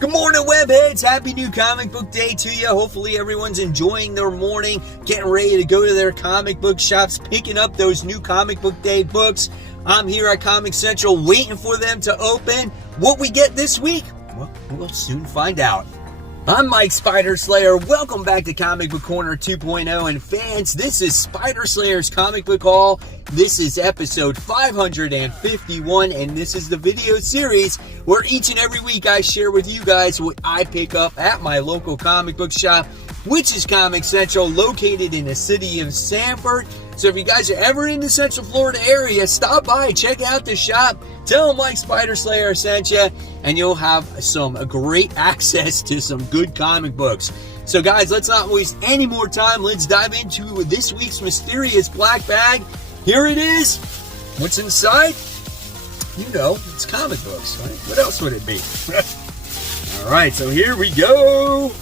Good morning, webheads. Happy new comic book day to you. Hopefully everyone's enjoying their morning, getting ready to go to their comic book shops, picking up those new comic book day books. I'm here at Comic Central waiting for them to open. What we get this week? Well, we'll soon find out. I'm Mike Spider Slayer. Welcome back to Comic Book Corner 2.0. And fans, this is Spider Slayer's Comic Book Haul. This is episode 551, and this is the video series where each and every week I share with you guys what I pick up at my local comic book shop, which is Comic Central, located in the city of Sanford. So if you guys are ever in the Central Florida area, stop by, check out the shop, tell them Mike Spider Slayer sent you, and you'll have some great access to some good comic books. So guys, let's not waste any more time. Let's dive into this week's mysterious black bag. Here it is. What's inside? You know, it's comic books, right? What else would it be? All right, so here we go.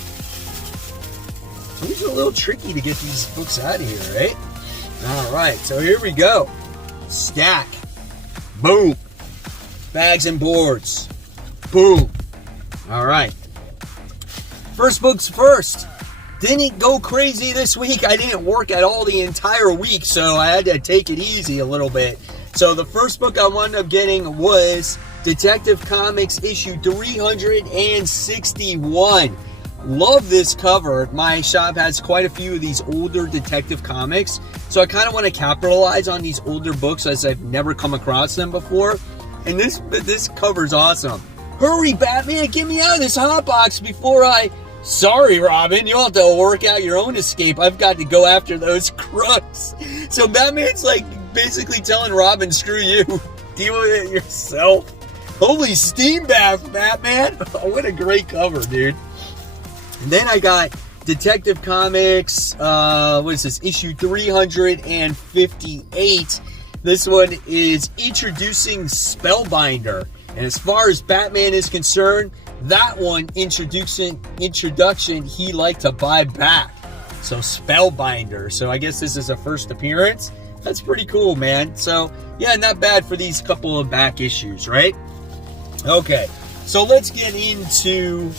It's a little tricky to get these books out of here, right? All right, so here we go. Stack. Boom. Bags and boards. Boom. All right. First books first. Didn't go crazy this week. I didn't work at all the entire week, so I had to take it easy a little bit. So the first book I wound up getting was Detective Comics issue 361. Love this cover. My shop has quite a few of these older Detective Comics, so I kind of want to capitalize on these older books as I've never come across them before. And this cover's awesome. Hurry, Batman, get me out of this hot box before I... Sorry, Robin, you'll have to work out your own escape. I've got to go after those crooks. So Batman's like basically telling Robin, screw you. Deal with it yourself. Holy steam bath, Batman. Oh, what a great cover, dude. And then I got Detective Comics, what is this, issue 358. This one is introducing Spellbinder. And as far as Batman is concerned, that one introduction he liked to buy back. So Spellbinder. So I guess this is a first appearance. That's pretty cool, man. So yeah, not bad for these couple of back issues, right? Okay, so let's get into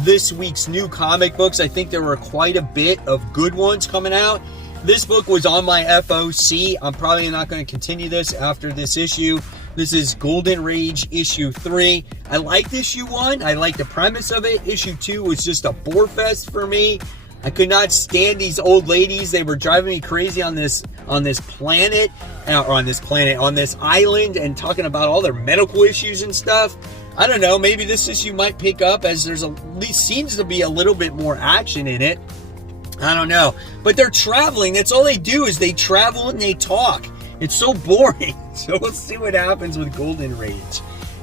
this week's new comic books. I think there were quite a bit of good ones coming out. This book was on my FOC. I'm probably not going to continue this after this issue. This is Golden Rage issue 3. I liked issue 1. I liked the premise of it. Issue 2 was just a bore fest for me. I could not stand these old ladies. They were driving me crazy on this planet, on this island, and talking about all their medical issues and stuff. I don't know, maybe this issue might pick up as there's at least seems to be a little bit more action in it. I don't know. But they're traveling. That's all they do is they travel and they talk. It's so boring. So we'll see what happens with Golden Rage.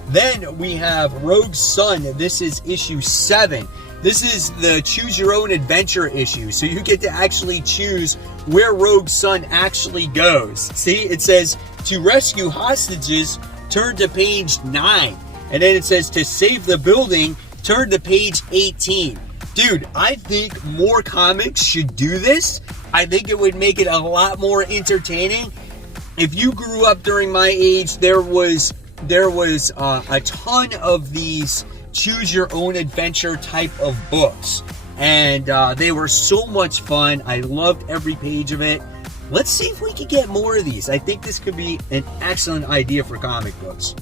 Then we have Rogue Sun. This is issue 7. This is the choose your own adventure issue. So you get to actually choose where Rogue Sun actually goes. See, it says to rescue hostages, turn to page 9. And then it says to save the building, turn to page 18. Dude, I think more comics should do this. I think it would make it a lot more entertaining. If you grew up during my age, there was a ton of these choose your own adventure type of books. And they were so much fun. I loved every page of it. Let's see if we can get more of these. I think this could be an excellent idea for comic books.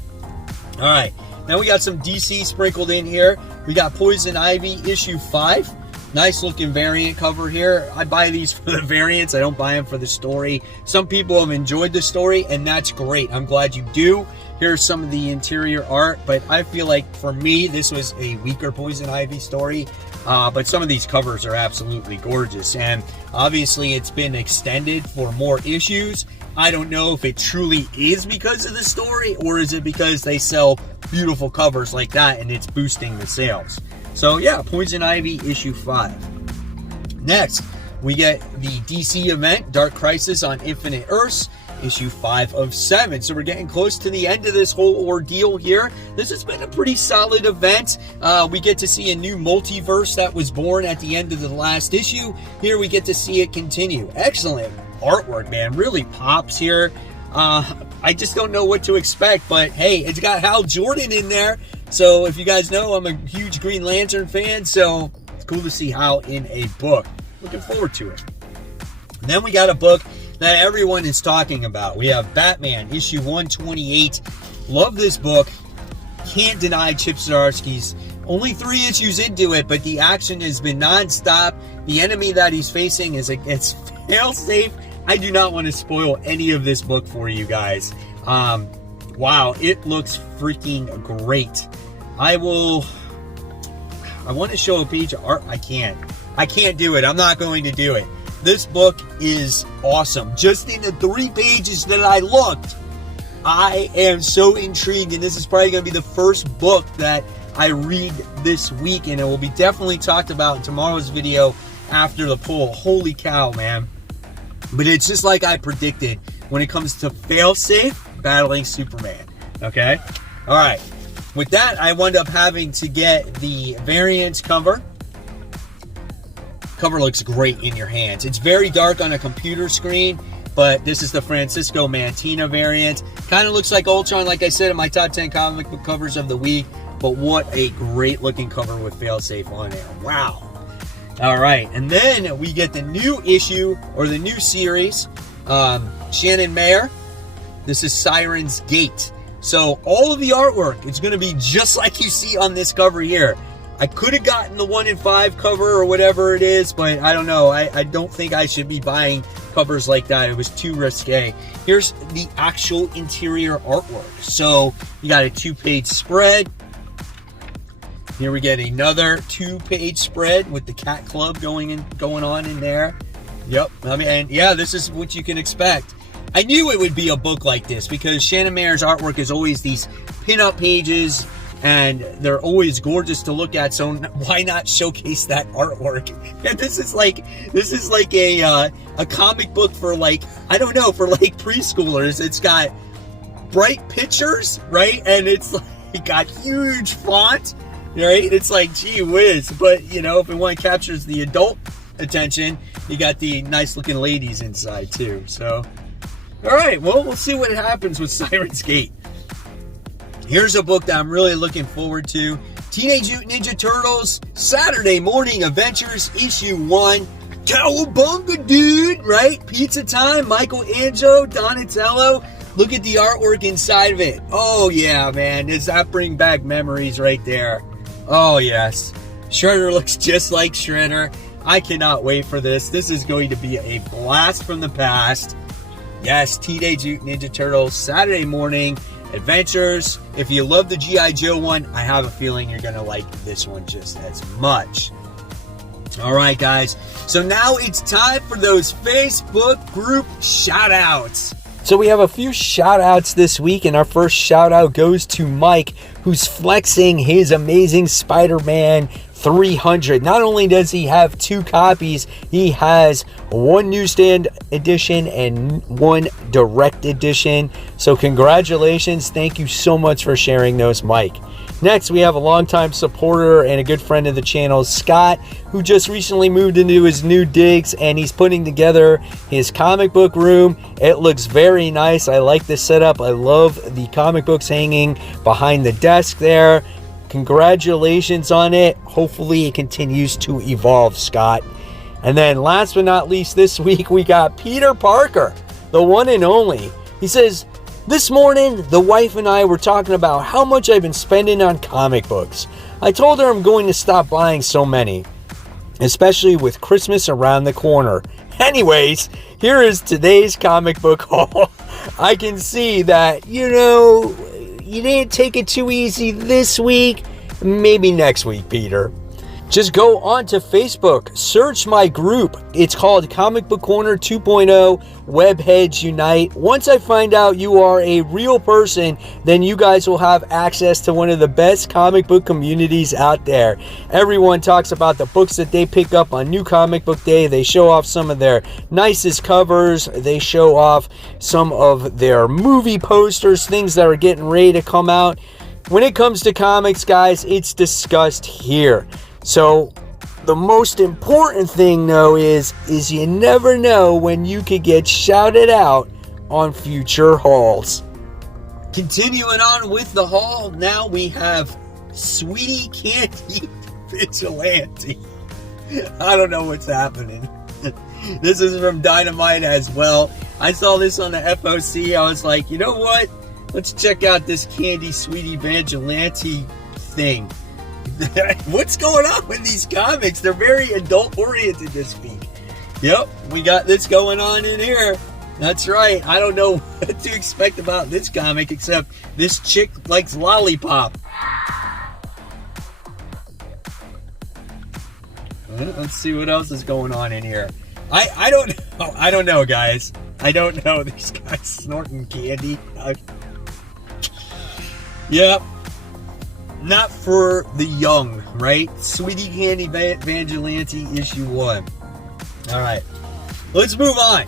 All right. Now we got some DC sprinkled in here. We got Poison Ivy issue 5. Nice looking variant cover here. I buy these for the variants. I don't buy them for the story. Some people have enjoyed the story, and that's great. I'm glad you do. Here's some of the interior art, but I feel like for me, this was a weaker Poison Ivy story. But some of these covers are absolutely gorgeous. And obviously it's been extended for more issues. I don't know if it truly is because of the story, or is it because they sell beautiful covers like that and it's boosting the sales. So yeah, Poison Ivy issue 5. Next, we get the DC event, Dark Crisis on Infinite Earths, issue 5 of 7. So we're getting close to the end of this whole ordeal here. This has been a pretty solid event. We get to see a new multiverse that was born at the end of the last issue. Here we get to see it continue. Excellent artwork, man. Really pops here. I just don't know what to expect, but hey, it's got Hal Jordan in there. So if you guys know, I'm a huge Green Lantern fan, so it's cool to see Hal in a book. Looking forward to it. And then we got a book that everyone is talking about. We have Batman, issue 128. Love this book. Can't deny Chip Zdarsky's only 3 issues into it, but the action has been nonstop. The enemy that he's facing is it's fail-safe. I do not want to spoil any of this book for you guys. Wow, it looks freaking great. I want to show a page of art. I can't do it. I'm not going to do it. This book is awesome. Just in the 3 pages that I looked, I am so intrigued, and this is probably going to be the first book that I read this week, and it will be definitely talked about in tomorrow's video after the poll. Holy cow, man. But it's just like I predicted when it comes to failsafe battling Superman. Okay? All right. With that, I wound up having to get the variant cover. Cover looks great in your hands. It's very dark on a computer screen, but this is the Francisco Mantina variant. Kind of looks like Ultron, like I said, in my top 10 comic book covers of the week. But what a great looking cover with failsafe on it. Wow. All right. And then we get the new issue, or the new series, Shannon Mayer. This is Siren's Gate. So all of the artwork is going to be just like you see on this cover here. I could have gotten the 1 in 5 cover or whatever it is, but I don't know. I don't think I should be buying covers like that. It was too risque. Here's the actual interior artwork. So you got a 2-page spread. Here we get another 2-page spread with the Cat Club going on in there. Yep. I mean, and yeah, this is what you can expect. I knew it would be a book like this because Shannon Mayer's artwork is always these pin-up pages, and they're always gorgeous to look at. So why not showcase that artwork? And this is like a comic book for, like, I don't know, for like preschoolers. It's got bright pictures, right? And it's like got huge font. Right? It's like, gee whiz. But, you know, if it one captures the adult attention, you got the nice looking ladies inside too. So, all right. Well, we'll see what happens with Siren's Gate. Here's a book that I'm really looking forward to. Teenage Mutant Ninja Turtles Saturday Morning Adventures, issue 1. Cowabunga, dude. Right? Pizza time. Michelangelo, Donatello. Look at the artwork inside of it. Oh, yeah, man. Does that bring back memories right there? Oh, yes. Shredder looks just like Shredder. I cannot wait for this. This is going to be a blast from the past. Yes, Teenage Mutant Ninja Turtles, Saturday Morning Adventures. If you love the G.I. Joe one, I have a feeling you're going to like this one just as much. All right, guys. So now it's time for those Facebook group shout-outs. So we have a few shout-outs this week, and our first shout-out goes to Mike, who's flexing his amazing Spider-Man 300. Not only does he have 2 copies, he has 1 newsstand edition and 1 direct edition. So congratulations. Thank you so much for sharing those, Mike. Next, we have a longtime supporter and a good friend of the channel, Scott, who just recently moved into his new digs, and he's putting together his comic book room. It looks very nice. I like the setup. I love the comic books hanging behind the desk there. Congratulations on it. Hopefully it continues to evolve, Scott. And then last but not least, this week we got Peter Parker, the one and only. He says, this morning, the wife and I were talking about how much I've been spending on comic books. I told her I'm going to stop buying so many, especially with Christmas around the corner. Anyways, here is today's comic book haul. I can see that, you know, you didn't take it too easy this week. Maybe next week, Peter. Just go on to Facebook, search my group. It's called Comic Book Corner 2.0 Webheads Unite. Once I find out you are a real person, then you guys will have access to one of the best comic book communities out there. Everyone talks about the books that they pick up on New Comic Book Day. They show off some of their nicest covers. They show off some of their movie posters, things that are getting ready to come out. When it comes to comics, guys, it's discussed here. So the most important thing, though, is you never know when you could get shouted out on future hauls. Continuing on with the haul, now we have Sweetie Candy Vigilante. I don't know what's happening. This is from Dynamite as well. I saw this on the FOC. I was like, you know what? Let's check out this Candy Sweetie Vigilante thing. What's going on with these comics? They're very adult-oriented this week. Yep, we got this going on in here. That's right. I don't know what to expect about this comic except this chick likes lollipop. Let's see what else is going on in here. I don't know, guys. I don't know. These guys snorting candy. Yep. Not for the young, right? Sweetie Candy Vigilante issue 1. All right. Let's move on.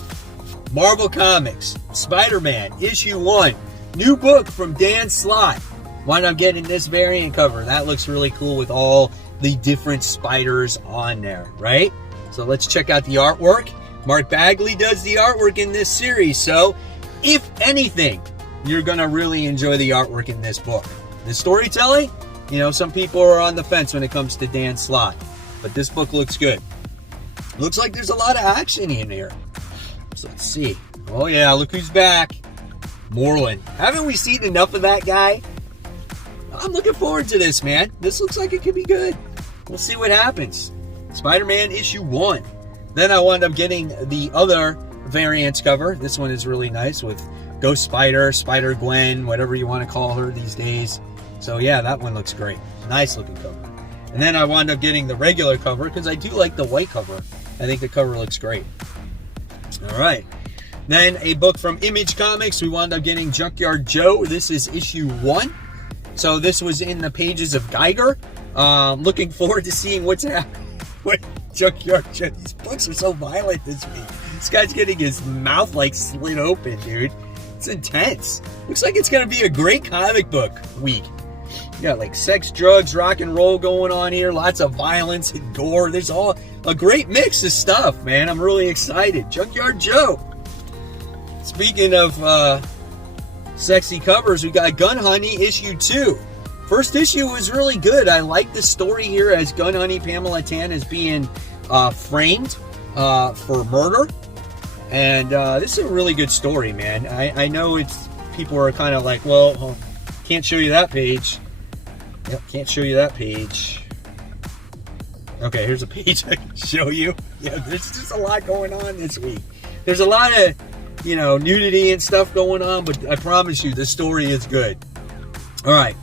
Marvel Comics, Spider-Man, issue 1. New book from Dan Slott. Why not getting this variant cover? That looks really cool with all the different spiders on there, right? So let's check out the artwork. Mark Bagley does the artwork in this series. So if anything, you're going to really enjoy the artwork in this book. The storytelling, you know, some people are on the fence when it comes to Dan Slott, but this book looks good. Looks like there's a lot of action in here. So let's see. Oh yeah, look who's back. Moreland. Haven't we seen enough of that guy? I'm looking forward to this, man. This looks like it could be good. We'll see what happens. Spider-Man issue 1. Then I wound up getting the other variants cover. This one is really nice with Ghost Spider, Spider-Gwen, whatever you want to call her these days. So yeah, that one looks great. Nice looking cover. And then I wound up getting the regular cover because I do like the white cover. I think the cover looks great. All right. Then a book from Image Comics. We wound up getting Junkyard Joe. This is issue 1. So this was in the pages of Geiger. Looking forward to seeing what's happening with Junkyard Joe. These books are so violent this week. This guy's getting his mouth like slit open, dude. It's intense. Looks like it's going to be a great comic book week. You got like sex, drugs, rock and roll going on here. Lots of violence and gore. There's all a great mix of stuff, man. I'm really excited. Junkyard Joe. Speaking of sexy covers, we got Gun Honey issue 2. First issue was really good. I like the story here as Gun Honey Pamela Tan is being framed for murder. And this is a really good story, man. I know it's people are kind of like, well, can't show you that page. Yep, can't show you that page. Okay, here's a page I can show you. Yeah, there's just a lot going on this week. There's a lot of, you know, nudity and stuff going on, but I promise you, the story is good. All right,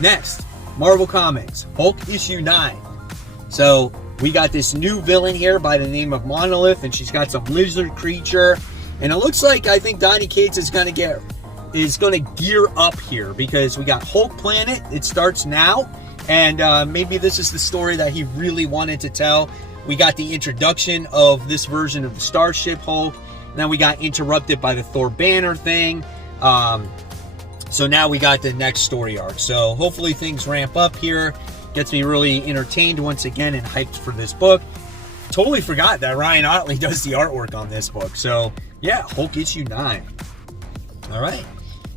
next, Marvel Comics, Hulk issue 9. So we got this new villain here by the name of Monolith, and she's got some lizard creature, and it looks like I think Donny Cates is going to gear up here because we got Hulk Planet. It starts now, and maybe this is the story that he really wanted to tell. We got the introduction of this version of the Starship Hulk. Then we got interrupted by the Thor Banner thing. So now we got the next story arc. So hopefully things ramp up here. Gets me really entertained once again and hyped for this book. Totally forgot that Ryan Otley does the artwork on this book. So yeah, Hulk issue 9. All right.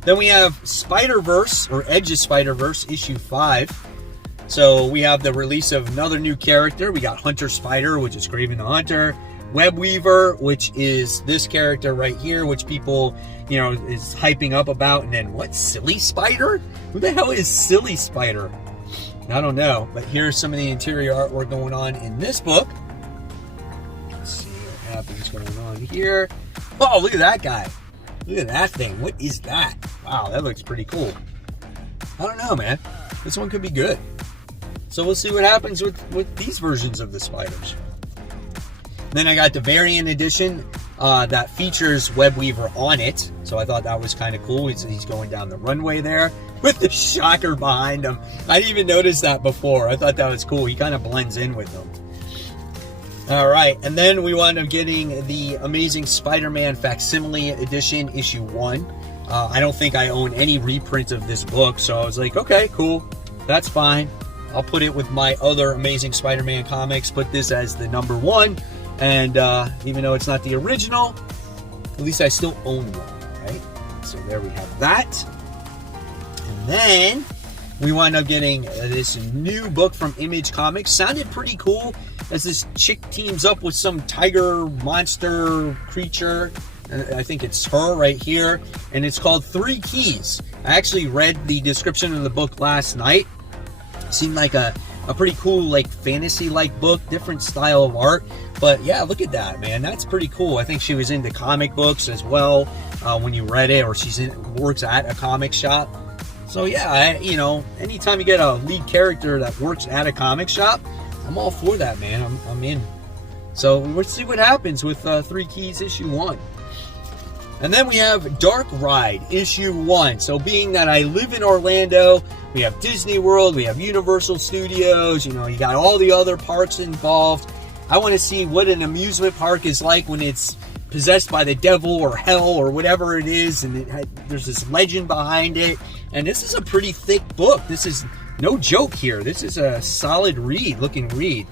Then we have Spider-Verse, or Edge of Spider-Verse issue 5. So we have the release of another new character. We got Hunter Spider, which is Kraven the Hunter. Web Weaver, which is this character right here, which people, you know, is hyping up about. And then what? Silly Spider? Who the hell is Silly Spider? I don't know. But here's some of the interior artwork going on in this book. Let's see what happens going on here. Oh, look at that guy. Look at that thing. What is that? Wow, that looks pretty cool. I don't know, man. This one could be good. So we'll see what happens with these versions of the spiders. Then I got the variant edition that features Web Weaver on it. So I thought that was kind of cool. He's going down the runway there with the shocker behind him. I didn't even notice that before. I thought that was cool. He kind of blends in with them. All right. And then we wound up getting the Amazing Spider-Man Facsimile Edition, issue 1. I don't think I own any reprint of this book. So I was like, okay, cool. That's fine. I'll put it with my other Amazing Spider-Man comics. Put this as the number 1. And even though it's not the original, at least I still own one, right? So there we have that. And then we wind up getting this new book from Image Comics. Sounded pretty cool as this chick teams up with some tiger monster creature. I think it's her right here, and it's called 3 Keys. I actually read the description of the book last night. Seemed like a pretty cool, like, fantasy-like book, different style of art. But yeah, look at that, man. That's pretty cool. I think she was into comic books as well when you read it, or works at a comic shop. So yeah, anytime you get a lead character that works at a comic shop, I'm all for that, man. I'm in. So let's see what happens with 3 Keys issue 1. And then we have Dark Ride issue 1. So being that I live in Orlando, we have Disney World, we have Universal Studios, you got all the other parks involved. I want to see what an amusement park is like when it's possessed by the devil or hell or whatever it is, and there's this legend behind it. And this is a pretty thick book. This is no joke here. This is a solid looking read.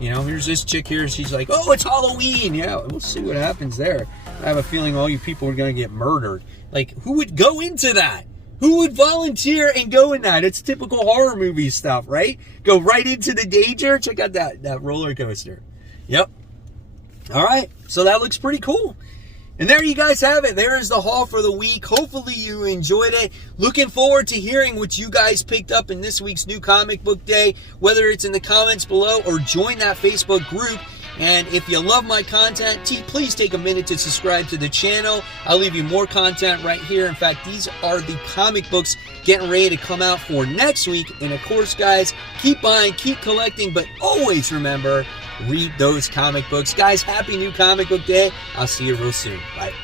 Here's this chick here. She's like, oh, it's Halloween. Yeah, we'll see what happens there. I have a feeling all you people are going to get murdered. Like, who would go into that? Who would volunteer and go in that? It's typical horror movie stuff, right? Go right into the danger. Check out that roller coaster. Yep. All right. So that looks pretty cool. And there you guys have it. There is the haul for the week. Hopefully you enjoyed it. Looking forward to hearing what you guys picked up in this week's New Comic Book Day, whether it's in the comments below or join that Facebook group. And if you love my content, please take a minute to subscribe to the channel. I'll leave you more content right here. In fact, these are the comic books getting ready to come out for next week. And of course, guys, keep buying, keep collecting, but always remember, read those comic books. Guys, happy New Comic Book Day. I'll see you real soon. Bye.